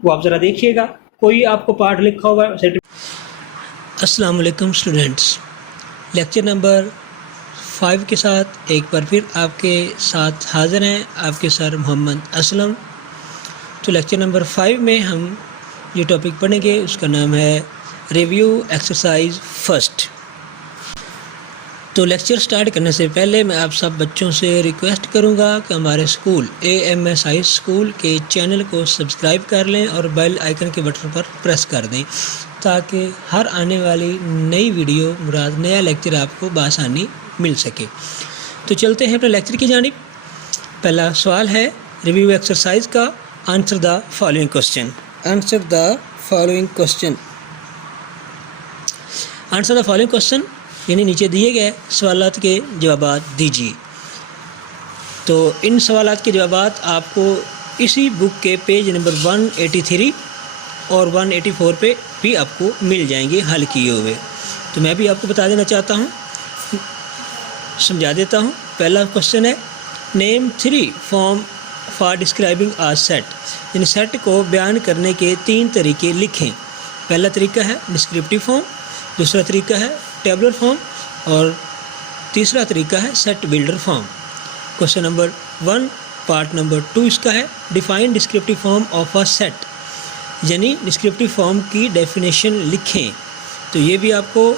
वो आप ज़रा देखिएगा, कोई आपको पार्ट लिखा होगा सेट। अस्सलाम वालेकुम स्टूडेंट्स, लेक्चर नंबर 5 के साथ एक बार फिर आपके साथ हाज़िर हैं आपके सर मोहम्मद असलम। तो लेक्चर नंबर 5 में हम जो टॉपिक पढ़ेंगे उसका नाम है रिव्यू एक्सरसाइज फर्स्ट। तो लेक्चर स्टार्ट करने से पहले मैं आप सब बच्चों से रिक्वेस्ट करूंगा कि हमारे स्कूल AMS हाई स्कूल के चैनल को सब्सक्राइब कर लें और बेल आइकन के बटन पर प्रेस कर दें ताकि हर आने वाली नई वीडियो मुराद नया लेक्चर आपको बआसानी मिल सके। तो चलते हैं अपने लेक्चर की जानिब। पहला सवाल है रिव्यू एक्सरसाइज का, answer the following question. Answer the following question. Answer the following question यानी नीचे दिए गए सवालात के जवाबात दीजिए। तो इन सवालात के जवाबात आपको इसी बुक के पेज नंबर 183 और 184 पे भी आपको मिल जाएंगे हल किए हुए। तो मैं भी आपको बता देना चाहता हूँ, समझा देता हूँ। पहला क्वेश्चन है name 3 form for describing a set, यानी सेट को बयान करने के 3 तरीके लिखें। पहला तरीका है डिस्क्रिप्टिव फॉर्म, दूसरा तरीका है टेबुलर फॉर्म और तीसरा तरीका है set builder form. Question number 1 part number 2 इसका है define descriptive form of a set, यानी डिस्क्रिप्टिव फॉर्म की डेफिनेशन लिखें। तो ये भी आपको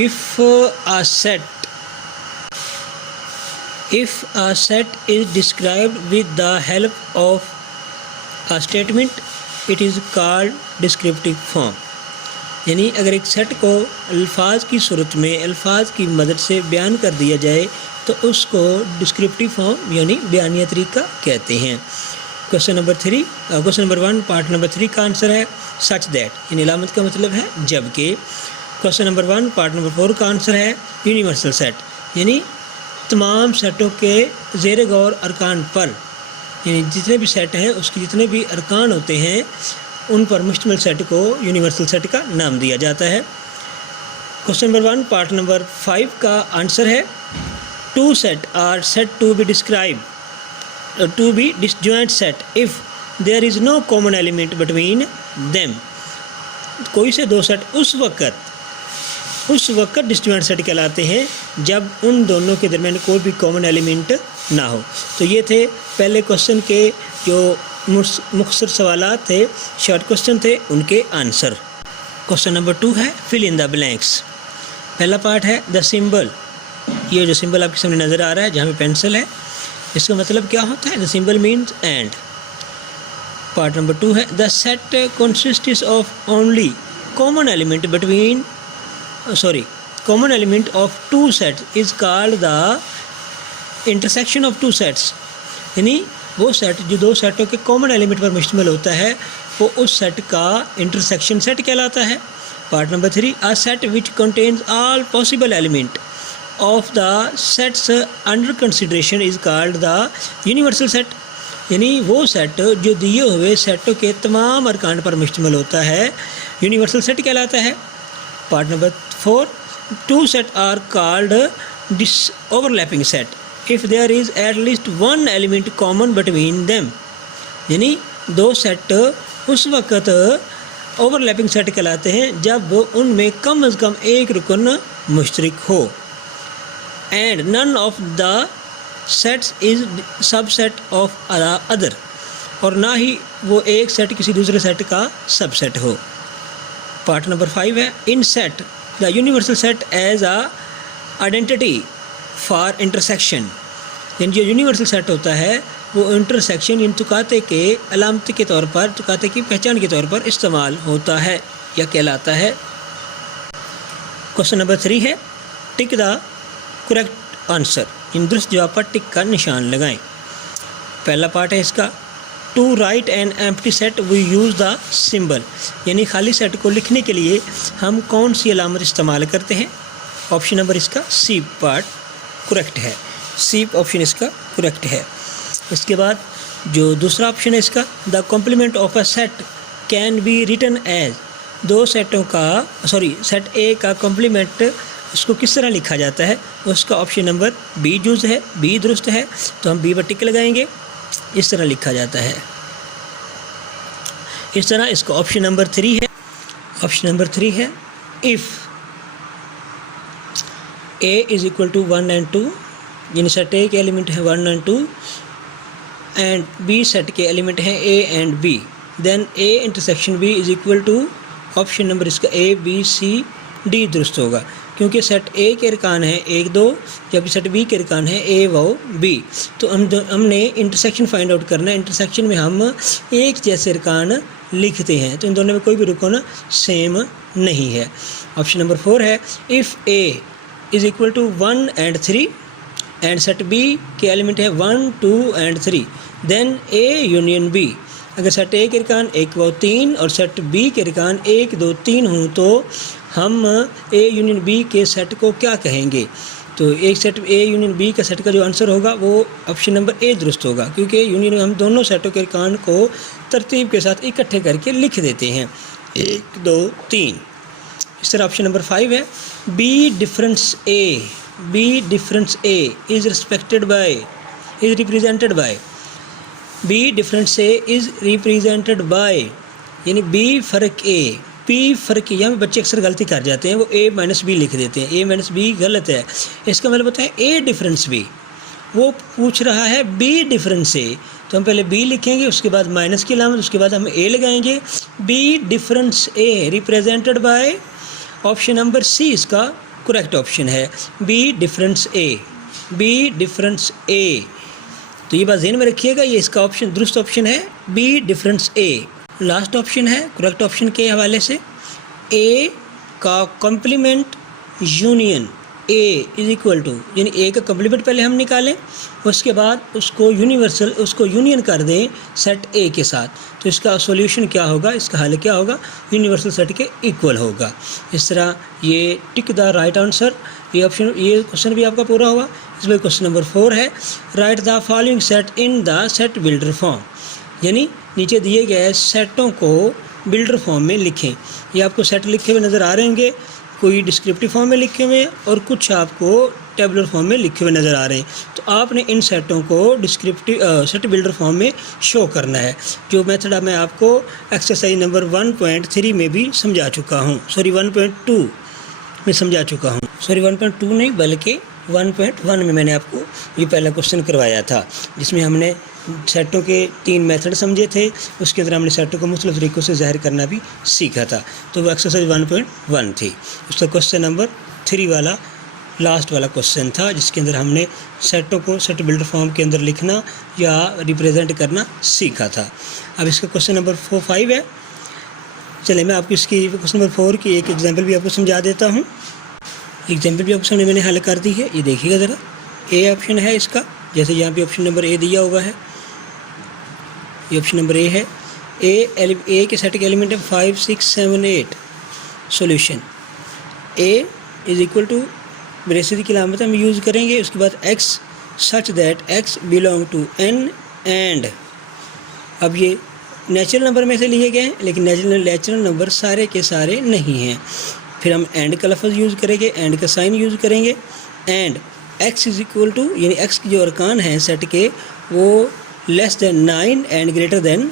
if a set is described with the help of a statement it is called descriptive form, यानी अगर एक सेट को अल्फाज की सूरत में अल्फाज की मदद से बयान कर दिया जाए तो उसको डिस्क्रिप्टिव फॉर्म यानी बयानिया तरीका कहते हैं। क्वेश्चन नंबर 1 पार्ट नंबर 3 का आंसर है सच दैट, यानी अलामत का मतलब है जबकि। क्वेश्चन नंबर 1 पार्ट नंबर 4 का आंसर है यूनिवर्सल सेट, यानी तमाम सेटों के ज़ेर गौर अरकान पर, यानी जितने भी सेट हैं उसके जितने भी अरकान होते हैं उन पर मुश्तमिल सेट को यूनिवर्सल सेट का नाम दिया जाता है। क्वेश्चन नंबर 1 पार्ट नंबर 5 का आंसर है two set are set to be disjoint set if there is no common element between them. कोई से दो सेट उस वक्त डिसजॉइंट सेट कहलाते हैं जब उन दोनों के दरमियान कोई भी कॉमन एलिमेंट ना हो। तो ये थे पहले क्वेश्चन के जो मुख्तसर सवालात थे, शॉर्ट क्वेश्चन थे, उनके आंसर। क्वेश्चन नंबर 2 है फिल इन द ब्लैंक्स। पहला पार्ट है द सिंबल, ये जो सिंबल आपके सामने नज़र आ रहा है जहाँ पे पेंसिल है, इसका मतलब क्या होता है? The symbol means and. Part number 2 है the set consists of only common element of two sets is called the intersection of two sets, यानी वो सेट जो दो सेटों के कॉमन एलिमेंट पर मुश्तमिल होता है वो उस सेट का इंटरसेक्शन सेट कहलाता है। Part number 3 a set which contains all possible element of the sets under consideration is called the universal set, यानी वो सेट जो दिए हुए सेटों के तमाम अरकान पर मुश्तमिल होता है यूनिवर्सल सेट कहलाता है। Part number 4 two set are called dis overlapping set if there is at least one element common between them, यानी दो सेट उस वक़्त ओवरलैपिंग सेट कहलाते हैं जब उनमें कम अज़ कम एक रुकन मुश्तरक हो। And none of the sets is subset of other, और ना ही वो एक सेट किसी दूसरे सेट का सबसेट हो। पार्ट नंबर 5 है in set the universal set as a identity for intersection, यानी जो यूनिवर्सल सेट होता है वो इंटरसेक्शन इन तुकाते के अलामत के तौर पर, तुकाते की पहचान के तौर पर इस्तेमाल होता है या कहलाता है। क्वेश्चन नंबर 3 है टिक द करेक्ट आंसर, इन दुरुस्त जवाब पर टिक का निशान लगाएं। पहला पार्ट है इसका to write an empty set we use the symbol, यानी खाली सेट को लिखने के लिए हम कौन सी अलामत इस्तेमाल करते हैं? ऑप्शन नंबर इसका सी पार्ट करेक्ट है, सी ऑप्शन इसका करेक्ट है। इसके बाद जो दूसरा ऑप्शन है इसका the complement of a set can be written as, दो सेटों का सेट ए का कॉम्प्लीमेंट उसको किस तरह लिखा जाता है? उसका ऑप्शन नंबर बी जूज़ है, बी दुरुस्त है, तो हम बी पर टिक लगाएंगे। इस तरह लिखा जाता है। इस तरह इसका ऑप्शन नंबर 3 है। ऑप्शन नंबर 3 है if A is equal to 1 and 2, यानी सेट A के एलिमेंट है 1 एंड 2 एंड B सेट के एलिमेंट हैं A and B, then A intersection B is equal to option number इसका A B C D दुरुस्त होगा, क्योंकि सेट A के अरकान है 1 2 जबकि सेट B के अरकान है A व B। तो हमने इंटरसेक्शन फाइंड आउट करना है। इंटरसेक्शन में हम एक जैसे अरकान लिखते हैं, तो इन दोनों में कोई भी रुकन सेम नहीं है। ऑप्शन नंबर 4 है if A is equal to 1 and 3 and set B के एलिमेंट है 1 2 and 3, then A union B। अगर सेट A के अरकान 1 व 3 और सेट B के अरकान 1 2 3 हों तो हम A यूनियन B के सेट को क्या कहेंगे? तो एक सेट A यूनियन B का सेट का जो आंसर होगा वो ऑप्शन नंबर A दुरुस्त होगा, क्योंकि यूनियन में हम दोनों सेटों के अरकान को तरतीब के साथ इकट्ठे करके लिख देते हैं 1 2 3। इस तरह ऑप्शन नंबर 5 है B difference A is respected by is represented by B difference A is represented by, यानी B फ़र्क A P फ़र्क, यहाँ पे बच्चे अक्सर गलती कर जाते हैं, वो A माइनस B लिख देते हैं। A माइनस B गलत है, इसका मतलब होता है A डिफरेंस B। वो पूछ रहा है B डिफरेंस A, तो हम पहले B लिखेंगे, उसके बाद माइनस की अलामत, उसके बाद हम A लगाएंगे। B difference A represented by option number C इसका करेक्ट ऑप्शन है, B डिफरेंस A। तो ये बात ज़हन में रखिएगा, ये इसका ऑप्शन दुरुस्त ऑप्शन है B difference A। Last option है करेक्ट ऑप्शन के हवाले से A का complement union A is equal to, यानी A का कॉम्प्लीमेंट पहले हम निकालें, उसके बाद उसको यूनियन कर दें सेट A के साथ, तो इसका सॉल्यूशन क्या होगा, इसका हल क्या होगा, यूनिवर्सल सेट के इक्वल होगा। इस तरह ये टिक द राइट आंसर, ये क्वेश्चन भी आपका पूरा हुआ। इसमें क्वेश्चन नंबर 4 है right the following set in the set builder form, यानी नीचे दिए गए सेटों को बिल्डर फॉर्म में लिखें। ये आपको सेट लिखे हुए नज़र आ रहे होंगे, कोई डिस्क्रिप्टिव फॉर्म में लिखे हुए और कुछ आपको टेबुलर फॉर्म में लिखे हुए नज़र आ रहे हैं। तो आपने इन सेटों को डिस्क्रिप्टिव सेट बिल्डर फॉर्म में शो करना है, जो मेथड मैं आपको एक्सरसाइज नंबर 1.3 में भी समझा चुका हूँ, 1.2 में समझा चुका हूँ, 1.2 नहीं बल्कि 1.1 में मैंने आपको ये पहला क्वेश्चन करवाया था, जिसमें हमने सेटों के 3 मेथड समझे थे, उसके अंदर हमने सेटों को मुख्तलिफ तरीक़ों से ज़ाहिर करना भी सीखा था। तो वो एक्सरसाइज 1.1 थी, उसका क्वेश्चन नंबर 3 वाला लास्ट वाला क्वेश्चन था, जिसके अंदर हमने सेटों को सेट बिल्डर फॉर्म के अंदर लिखना या रिप्रेजेंट करना सीखा था। अब इसका क्वेश्चन नंबर 5 है। चलिए मैं आपको इसकी क्वेश्चन नंबर 4 की एक एग्जाम्पल भी आपको समझा देता हूँ। एग्जाम्पल भी आपको सामने मैंने हल कर दी है, ये देखिएगा ज़रा। A ऑप्शन है इसका, जैसे यहाँ पे ऑप्शन नंबर A दिया हुआ है, ये ऑप्शन नंबर A है। A के सेट के एलिमेंट है 5 6 7 8। Solution A is equal to braces की अलामत हम यूज़ करेंगे, उसके बाद X such that X belong to N and, अब ये नेचुरल नंबर में से लिए गए हैं, लेकिन नेचुरल नंबर सारे के सारे नहीं हैं। फिर हम एंड का लफ्ज़ यूज़ करेंगे, एंड का साइन यूज़ करेंगे, and X is equal to, यानी X के जो अरकान हैं सेट के वो less than 9 and greater than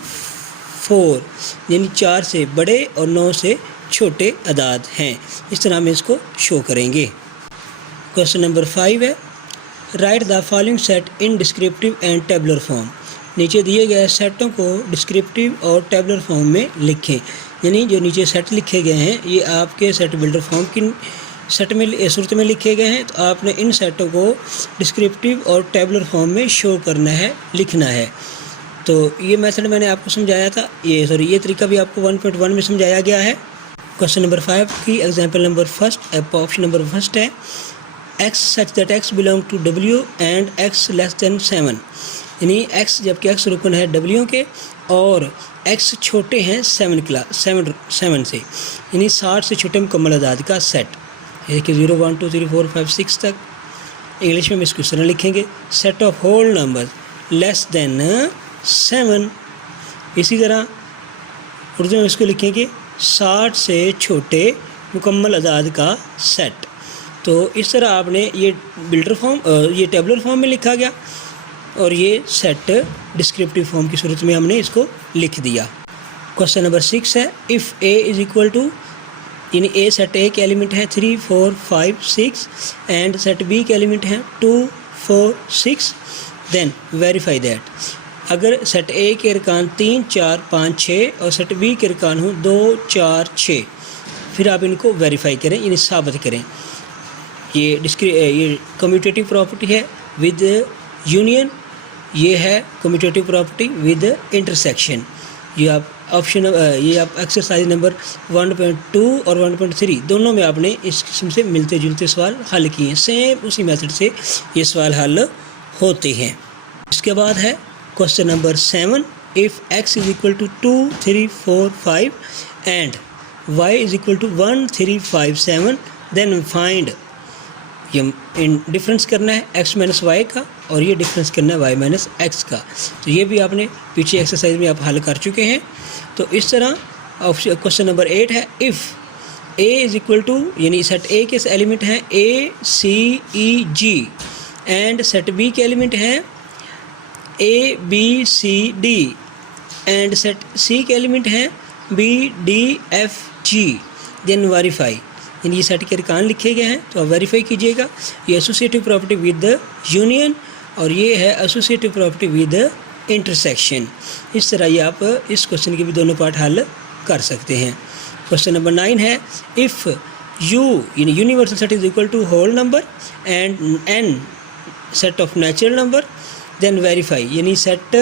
4, यानी 4 से बड़े और 9 से छोटे अदाद हैं। इस तरह हम इसको शो करेंगे। क्वेश्चन नंबर 5 है right the following set in descriptive and tabular form, नीचे दिए गए सेटों को डिस्क्रिप्टिव और टेबुलर फॉर्म में लिखें, यानी जो नीचे सेट लिखे गए हैं ये आपके सेट बिल्डर फॉर्म की सेट में सूरत में लिखे गए हैं, तो आपने इन सेटों को डिस्क्रिप्टिव और टेबुलर फॉर्म में शो करना है, लिखना है। तो ये मेथड मैंने आपको समझाया था, ये तरीका भी आपको 1.1 में समझाया गया है। क्वेश्चन नंबर 5 की example number first, option number first है X such that X belong to W and X less than 7, यानी X जबकि X रुकन है W के और X छोटे हैं 7 से, यानी 60 से छोटे मुकम्मल अदाद का सेट, देखिए 0 1 2 3 4 5 6 तक। इंग्लिश में हम इसको इस तरह लिखेंगे set of whole number less than 7। इसी तरह उर्दू में इसको लिखेंगे 60 से छोटे मुकम्मल अदाद का सेट। तो इस तरह आपने ये बिल्डर फॉर्म ये टेबुलर फॉर्म में लिखा गया और ये सेट डिस्क्रिप्टिव फॉर्म की सूरत में हमने इसको लिख दिया। क्वेश्चन नंबर 6 है, if A is equal to, यानी ए सेट ए के एलिमेंट हैं 3, 4, 5, 6 एंड सेट बी के एलिमेंट हैं 2, 4, 6, देन वेरीफाई दैट। अगर सेट ए के अरकान 3, 4, 5, 6 और सेट बी के अरकान हो 2, 4, 6, फिर आप इनको वेरीफाई करें, यानी साबित करें। ये कम्यूटेटिव प्रॉपर्टी है विद यूनियन, ये है कम्यूटेटिव प्रॉपर्टी विद इंटरसेक्शन। ये आप एक्सरसाइज नंबर 1.2 और 1.3 दोनों में आपने इस किस्म से मिलते जुलते सवाल हल किए हैं। सेम उसी मेथड से ये सवाल हल होते हैं। इसके बाद है question number 7, if x is equal to 2, 3, 4, 5 and y is equal to 1, 3, 5, 7, then find. ये इन डिफरेंस करना है x माइनस वाई का और ये डिफरेंस करना है y माइनस एक्स का। तो ये भी आपने पीछे एक्सरसाइज में आप हल कर चुके हैं। तो इस तरह क्वेश्चन नंबर 8 है, if a is equal to, यानी सेट a के एलिमेंट हैं a, c, e, g and set b के एलिमेंट हैं a, b, c, d and set c के एलिमेंट हैं b, d, f, g, then verify. यानी ये सेट के अरकान लिखे गए हैं तो आप वेरीफाई कीजिएगा। ये एसोसिएटिव प्रॉपर्टी विद यूनियन और ये है एसोसिएटिव प्रॉपर्टी विद इंटरसेक्शन। इस तरह ये आप इस क्वेश्चन के भी दोनों पार्ट हल कर सकते हैं। क्वेश्चन नंबर 9 है, इफ़ यू, यानी universal set is equal to whole number and N set of natural number, then verify. यानी सेट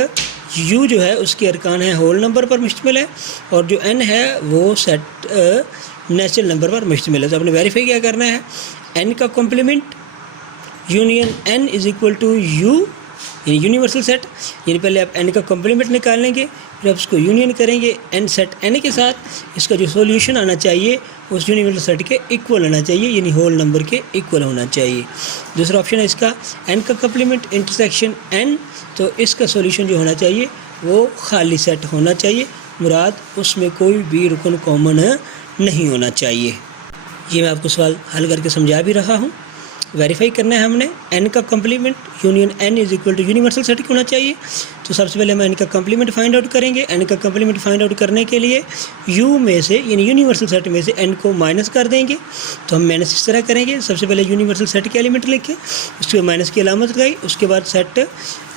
यू जो है उसके अरकान है होल नंबर पर मुश्तमिल है और जो एन है वो सेट नेचुरल नंबर पर मुश्तमिल है। तो आपने वेरीफाई क्या करना है, एन का complement union N is equal to U, यानी यूनिवर्सल सेट। यानी पहले आप एन का कॉम्प्लीमेंट निकालेंगे, फिर आप उसको यूनियन करेंगे एन सेट एन के साथ। इसका जो सॉल्यूशन आना चाहिए उस यूनिवर्सल सेट के इक्वल आना चाहिए, यानी होल नंबर के इक्वल होना चाहिए। दूसरा ऑप्शन है इसका एन का कॉम्प्लीमेंट इंटरसेक्शन एन, तो इसका सॉल्यूशन जो होना चाहिए वो खाली सेट होना चाहिए, मुराद उसमें कोई भी रुकन कॉमन नहीं होना चाहिए। ये मैं आपको सवाल हल करके समझा भी रहा हूँ। वेरीफाई करना है हमने एन का complement union N is equal to universal set होना चाहिए। तो सबसे पहले हम एन का कॉम्प्लीमेंट फाइंड आउट करेंगे। एन का कॉम्प्लीमेंट फाइंड आउट करने के लिए यू में से, यानी यूनिवर्सल सेट में से एन को माइनस कर देंगे। तो हम माइनस इस तरह करेंगे, सबसे पहले यूनिवर्सल सेट के एलिमेंट लिखे, उसके बाद माइनस की अलामत लगाई, उसके बाद सेट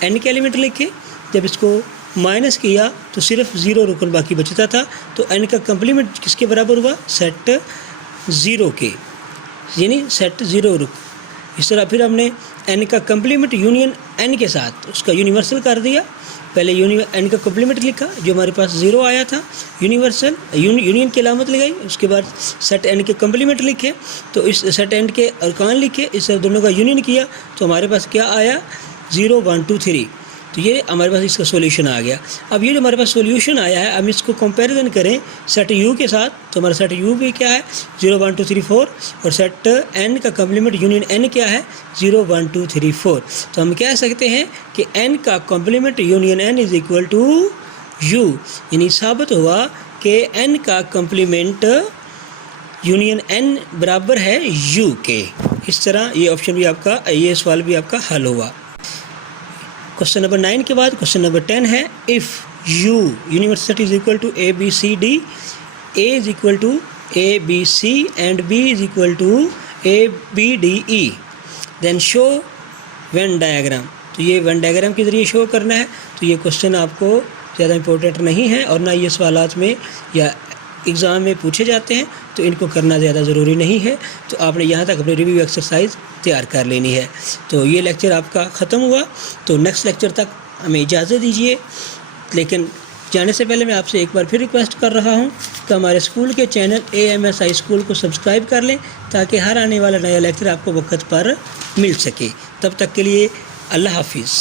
एन के एलिमेंट लिखे। जब इसको माइनस किया तो सिर्फ 0 रुकन बाकी बचता था, तो एन का कॉम्प्लीमेंट किसके बराबर हुआ, सेट 0 के, यानी सेट 0 रुक। इस तरह फिर हमने एन का कॉम्प्लीमेंट यूनियन एन के साथ उसका यूनिवर्सल कर दिया। पहले एन का कॉम्प्लीमेंट लिखा, जो हमारे पास 0 आया था, यूनिवर्सल यूनियन की अलामत लगाई, उसके बाद सेट एन के कॉम्प्लीमेंट लिखे, तो इस सेट एन के अरकान लिखे, इस दोनों का यूनियन किया तो हमारे पास क्या आया, 0, 1, 2, 3। तो ये हमारे पास इसका सॉल्यूशन आ गया। अब ये जो हमारे पास सॉल्यूशन आया है, अब इसको कंपैरिजन करें सेट यू के साथ, तो हमारा सेट यू भी क्या है, 0, 1, 2, 3, 4 और सेट एन का कॉम्प्लीमेंट यूनियन एन क्या है, 0, 1, 2, 3, 4। तो हम कह सकते हैं कि एन का complement union N is equal to U, यानी साबित हुआ कि एन का कॉम्प्लीमेंट यूनियन एन बराबर है यू के। इस तरह ये ऑप्शन भी आपका, ये सवाल भी आपका हल हुआ। क्वेश्चन नंबर 9 के बाद क्वेश्चन नंबर 10 है, if U universal set is equal to A B C D, A is equal to A B C and B is equal to A B D E, then show Venn diagram. तो ये Venn diagram के ज़रिए show करना है। तो ये question आपको ज़्यादा इंपॉर्टेंट नहीं है और ना ये सवालात में या एग्ज़ाम में पूछे जाते हैं, तो इनको करना ज़्यादा ज़रूरी नहीं है। तो आपने यहाँ तक अपनी रिव्यू एक्सरसाइज तैयार कर लेनी है। तो ये लेक्चर आपका ख़त्म हुआ, तो नेक्स्ट लेक्चर तक हमें इजाज़त दीजिए। लेकिन जाने से पहले मैं आपसे एक बार फिर रिक्वेस्ट कर रहा हूँ कि हमारे स्कूल के चैनल AMSI स्कूल को सब्सक्राइब कर लें, ताकि हर आने वाला नया लेक्चर आपको वक्त पर मिल सके। तब तक के लिए अल्लाह हाफिज़।